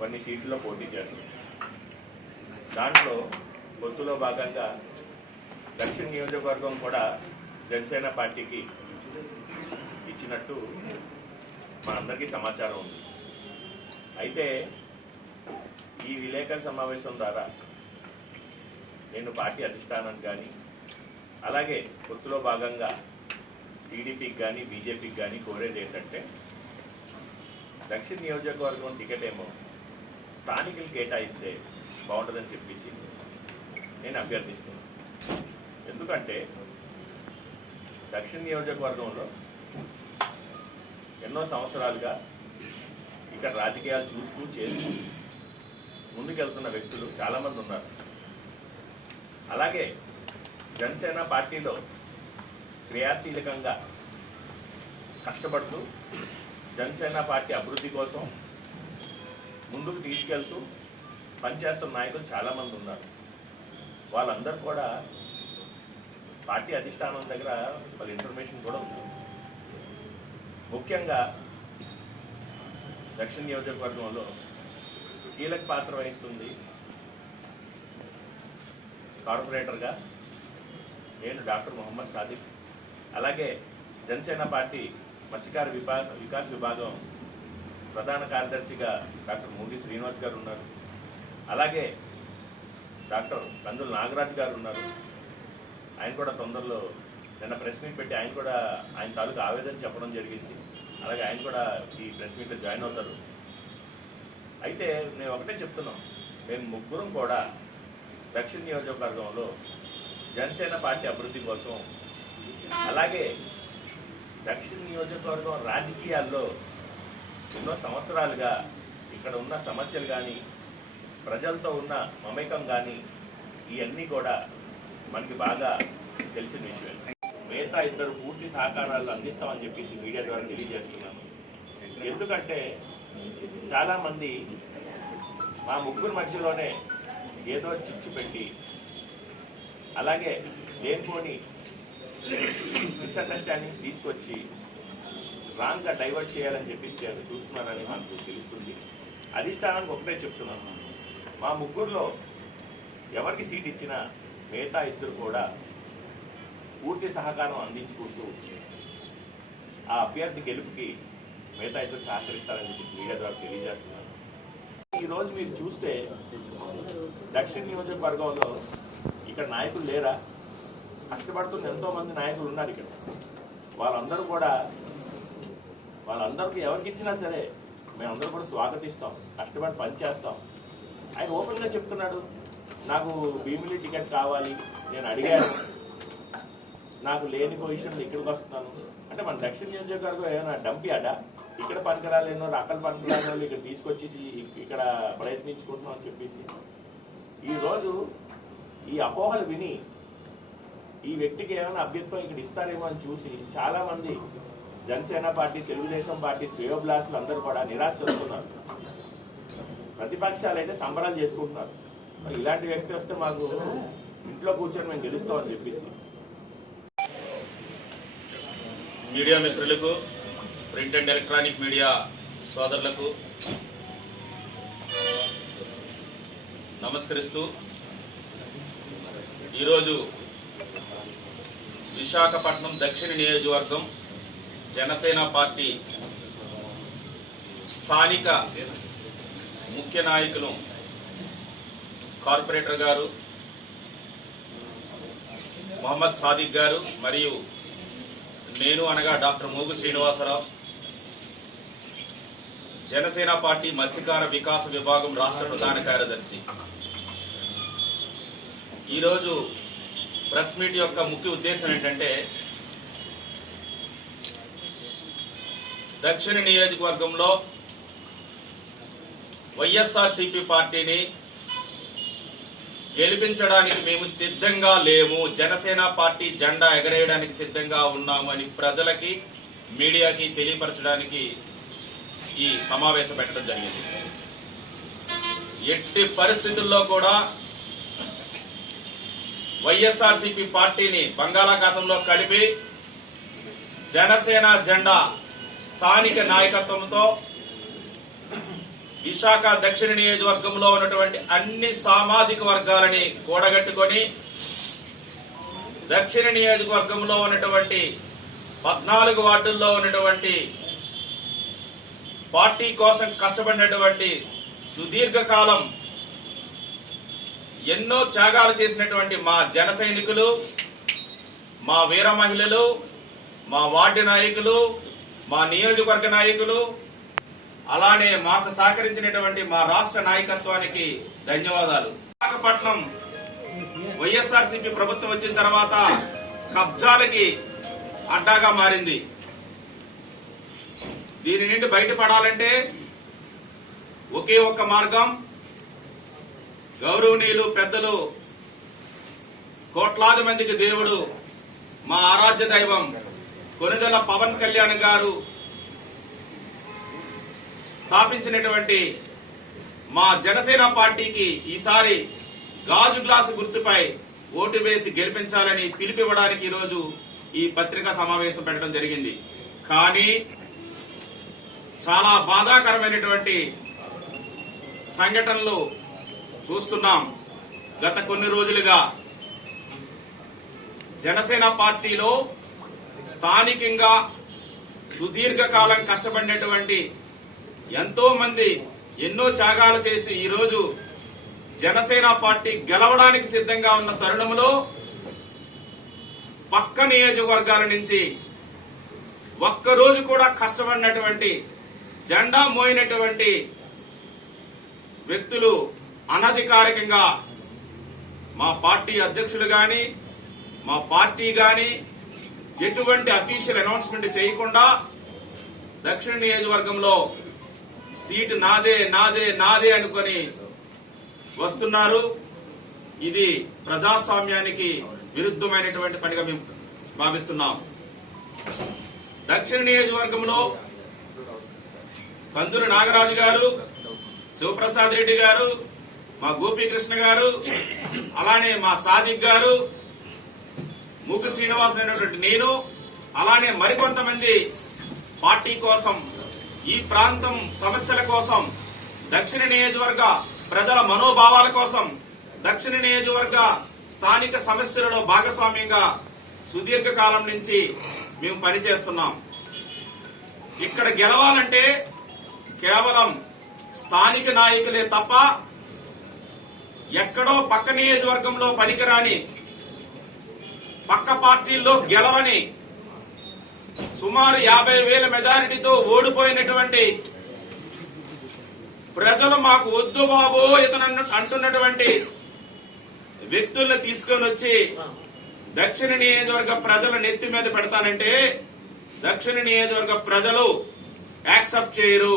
కొన్ని సీట్లలో పోటీ చేస్తుంది. దాంట్లో పొత్తులో భాగంగా దక్షిణ నియోజకవర్గం కూడా జనసేన పార్టీకి ఇచ్చినట్టు మనందరికీ సమాచారం ఉంది. అయితే ఈ విలేకరుల సమావేశం ద్వారా నేను పార్టీ అధిష్టానానికి కానీ అలాగే పొత్తులో భాగంగా టీడీపీకి కానీ బీజేపీకి కానీ కోరేది ఏంటంటే దక్షిణ నియోజకవర్గం టికెట్ ఏమో స్థానికులు కేటాయిస్తే బాగుంటుందని చెప్పేసి నేను అభ్యర్థిస్తున్నాను. ఎందుకంటే దక్షిణ నియోజకవర్గంలో ఎన్నో సంవత్సరాలుగా ఇక్కడ రాజకీయాలు చూస్తూ చేస్తూ ముందుకెళ్తున్న వ్యక్తులు చాలామంది ఉన్నారు. అలాగే జనసేన పార్టీలో క్రియాశీలకంగా కష్టపడుతూ జనసేన పార్టీ అభివృద్ధి కోసం ముందుకు తీసుకెళ్తూ పనిచేస్తున్న నాయకులు చాలామంది ఉన్నారు. వాళ్ళందరూ కూడా పార్టీ అధిష్టానం దగ్గర వాళ్ళ ఇన్ఫర్మేషన్ కూడా ఉంది. ముఖ్యంగా దక్షిణ నియోజకవర్గంలో కీలక పాత్ర వహిస్తుంది కార్పొరేటర్గా నేను డాక్టర్ మొహమ్మద్ సాదిక్, అలాగే జనసేన పార్టీ మత్స్యకార వికాస్ విభాగం ప్రధాన కార్యదర్శిగా డాక్టర్ మూడి శ్రీనివాస్ గారు ఉన్నారు. అలాగే డాక్టర్ కందుల నాగరాజ్ గారు ఉన్నారు. ఆయన కూడా తొందరలో నిన్న ప్రెస్ మీట్ పెట్టి ఆయన తాలూకు ఆవేదన చెప్పడం జరిగింది. అలాగే ఆయన కూడా ఈ ప్రెస్ మీట్లో జాయిన్ అవుతారు. అయితే నేను ఒకటే చెప్తున్నాం, మేము ముగ్గురం కూడా దక్షిణ నియోజకవర్గంలో జనసేన పార్టీ అభివృద్ధి కోసం అలాగే దక్షిణ నియోజకవర్గం రాజకీయాల్లో ఎన్నో సంవత్సరాలుగా ఇక్కడ ఉన్న సమస్యలు కానీ ప్రజలతో ఉన్న మమేకం కానీ ఇవన్నీ కూడా మనకి బాగా తెలిసిన విషయం. మిగతా ఇద్దరు పూర్తి సహకారాలు అందిస్తామని చెప్పేసి మీడియా ద్వారా తెలియజేస్తున్నాను. ఎందుకంటే చాలామంది మా ముగ్గురు మధ్యలోనే ఏదో చిచ్చు పెట్టి అలాగే లేనిపోని మిస్అండర్స్టాండింగ్స్ తీసుకొచ్చి రాంగ్గా డైవర్ట్ చేయాలని చెప్పి చూస్తున్నారని మాకు తెలుస్తుంది. అధిష్టానానికి ఒకటే చెప్తున్నాను, మా ముగ్గురులో ఎవరికి సీట్ ఇచ్చినా మిగతా ఇద్దరు కూడా పూర్తి సహకారం అందించుకుంటూ ఆ అభ్యర్థి గెలుపుకి మిగతా ఇద్దరు సహకరిస్తారని చెప్పి మీడియా ద్వారా తెలియజేస్తున్నాను. ఈరోజు మీరు చూస్తే దక్షిణ నియోజకవర్గంలో ఇక్కడ నాయకులు లేరా? కష్టపడుతున్న ఎంతో మంది నాయకులు ఉన్నారు ఇక్కడ. వాళ్ళందరికీ ఎవరికి ఇచ్చినా సరే మేమందరూ కూడా స్వాగతిస్తాం, కష్టపడి పనిచేస్తాం. ఆయన ఓపెన్గా చెప్తున్నాడు, నాకు భీమిలి టికెట్ కావాలి, నేను అడిగాను, నాకు లేని పొజిషన్లో ఇక్కడికి వస్తున్నాను అంటే మన దక్షిణ నియోజకవర్గం ఏమైనా డంపియాడా? ఇక్కడ పనికిరాలేనో అక్కడ పనికిరాలేనో ఇక్కడ తీసుకొచ్చేసి ఇక్కడ ప్రయత్నించుకుంటున్నాం అని చెప్పేసి ఈరోజు ఈ అపోహలు విని ఈ వ్యక్తికి ఏమైనా అభ్యర్థం ఇక్కడ ఇస్తారేమో అని చూసి చాలామంది జనసేన పార్టీ, తెలుగుదేశం పార్టీ శ్రేయోభిలాషులు అందరూ కూడా నిరాశ చెందుతున్నారు. ప్రతిపక్షాలు అయితే సంబరాలు చేసుకుంటున్నారు. మరి ఇలాంటి వ్యక్తి వస్తే మాకు ఇంట్లో కూర్చొని మేము గెలుస్తామని చెప్పేసి. మీడియా మిత్రులకు, ప్రింట్ అండ్ ఎలక్ట్రానిక్ మీడియా సోదరులకు నమస్కరిస్తూ ఈరోజు విశాఖపట్నం దక్షిణ నియోజకవర్గం జనసేన పార్టీ స్థానిక ముఖ్య నాయకులు కార్పొరేటర్ గారు మొహమ్మద్ సాదిక్ గారు మరియు నేను అనగా డాక్టర్ మూగు శ్రీనివాసరావు, జనసేన పార్టీ మత్స్యకార వికాస విభాగం రాష్ట్ర ప్రధాన కార్యదర్శి. ఈరోజు ప్రెస్ మీట్ యొక్క ముఖ్య ఉద్దేశం ఏంటంటే దక్షిణ నియోజకవర్గంలో వైఎస్ఆర్సీపీ పార్టీని గెలిపించడానికి మేము సిద్ధంగా లేము, జనసేన పార్టీ జెండా ఎగరేయడానికి సిద్ధంగా ఉన్నాము అని ప్రజలకి, మీడియాకి తెలియపరచడానికి ఈ సమావేశం పెట్టడం జరిగింది. ఎట్టి పరిస్థితుల్లో కూడా వైఎస్ఆర్సీపీ పార్టీని బంగాళాఖాతంలో కలిపి జనసేన జెండా స్థానిక నాయకత్వంతో విశాఖ దక్షిణ నియోజకవర్గంలో ఉన్నటువంటి అన్ని సామాజిక వర్గాలని కూడగట్టుకొని దక్షిణ నియోజకవర్గంలో ఉన్నటువంటి 14 వార్డుల్లో ఉన్నటువంటి పార్టీ కోసం కష్టపడినటువంటి సుదీర్ఘకాలం ఎన్నో త్యాగాలు చేసినటువంటి మా జన సైనికులు, మా వీర మహిళలు, మా వార్డు నాయకులు, మా నియోజకవర్గ నాయకులు, అలానే మాకు సహకరించినటువంటి మా రాష్ట్ర నాయకత్వానికి ధన్యవాదాలు. విశాఖపట్నం వైఎస్ఆర్సీపీ ప్రభుత్వం వచ్చిన తర్వాత కబ్జాలకి అడ్డాగా మారింది. దీని నుండి బయటపడాలంటే ఒకే ఒక్క మార్గం, గౌరవనీయులు పెద్దలు, కోట్లాది మందికి దేవుడు, మా ఆరాధ్య దైవం కొనిదెల పవన్ కళ్యాణ్ గారు స్థాపించినటువంటి మా జనసేన పార్టీకి ఈసారి గాజు గ్లాసు గుర్తుపై ఓటు వేసి గెలిపించాలని పిలిపివ్వడానికి ఈరోజు ఈ పత్రికా సమావేశం పెట్టడం జరిగింది. కానీ చాలా బాధాకరమైనటువంటి సంఘటనలు చూస్తున్నాం. గత కొన్ని రోజులుగా జనసేన పార్టీలో స్థానికంగా సుదీర్ఘకాలం కష్టపడినటువంటి ఎంతో మంది ఎన్నో త్యాగాలు చేసి ఈరోజు జనసేన పార్టీ గెలవడానికి సిద్ధంగా ఉన్న తరుణంలో పక్క నియోజకవర్గాల నుంచి ఒక్కరోజు కూడా కష్టపడినటువంటి జెండా మోయినటువంటి వ్యక్తులు అనధికారికంగా మా పార్టీ అధ్యక్షులు గాని మా పార్టీ గాని ఎటువంటి అఫీషియల్ అనౌన్స్మెంట్ చేయకుండా దక్షిణ నియోజకవర్గంలో సీటు నాదే నాదే నాదే అనుకొని వస్తున్నారు. ఇది ప్రజాస్వామ్యానికి విరుద్ధమైనటువంటి పనిగా మేము భావిస్తున్నాం. దక్షిణ నియోజకవర్గంలో కందులు నాగరాజు గారు, శివప్రసాద్ రెడ్డి గారు, మా గోపీకృష్ణ గారు, అలానే మా సాదిక్ గారు, మూగు శ్రీనివాస్ అయినటువంటి నేను, అలానే మరికొంతమంది పార్టీ కోసం, ఈ ప్రాంతం సమస్యల కోసం, దక్షిణ నియోజకవర్గ ప్రజల మనోభావాల కోసం, దక్షిణ నియోజకవర్గ స్థానిక సమస్యలలో భాగస్వామ్యంగా సుదీర్ఘకాలం నుంచి మేము పనిచేస్తున్నాం. ఇక్కడ గెలవాలంటే కేవలం స్థానిక నాయకులే తప్ప ఎక్కడో పక్క నియోజకవర్గంలో పనికిరాని, పక్క పార్టీల్లో గెలవని, సుమారు 50,000 మెజారిటీతో ఓడిపోయినటువంటి ప్రజలు మాకు వద్దు బాబు ఇతను అంటున్నటువంటి వ్యక్తులను తీసుకొని వచ్చి దక్షిణ నియోజకవర్గ ప్రజల నెత్తి మీద పెడతానంటే దక్షిణ నియోజకవర్గ ప్రజలు యాక్సెప్ట్ చేయరు.